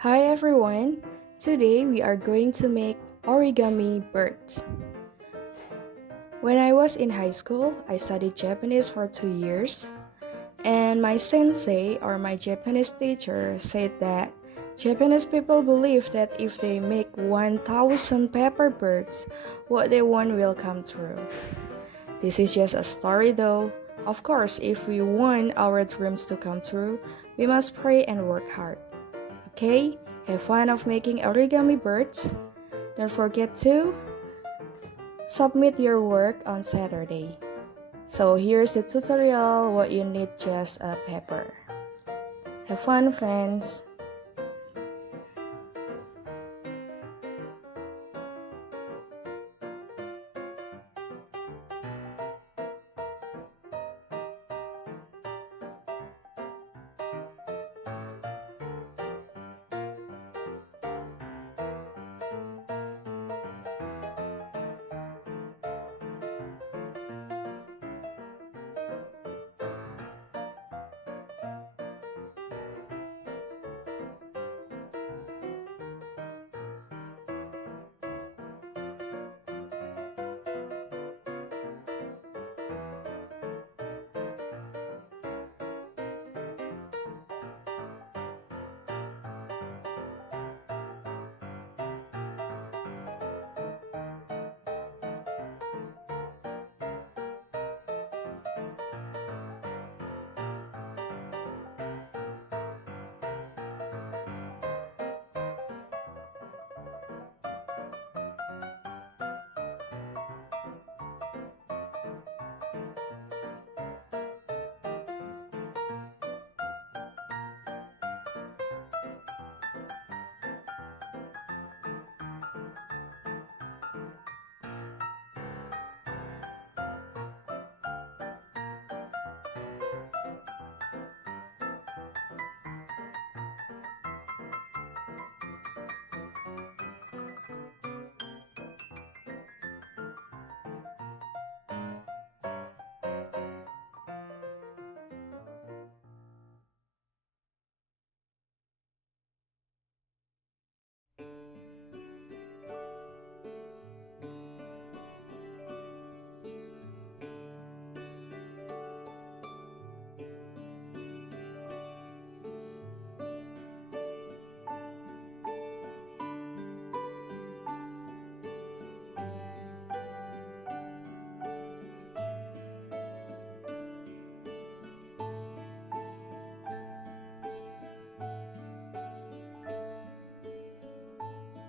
Hi everyone! Today we are going to make origami birds. When I was in high school, I studied Japanese for 2 years, and my sensei or my Japanese teacher said that Japanese people believe that if they make 1,000 paper birds, what they want will come true. This is just a story though. Of course, if we want our dreams to come true, we must pray and work hard. Okay? Have fun of making origami birds. Don't forget to submit your work on Saturday. So here's the tutorial what you need, just a paper. Have fun, friends.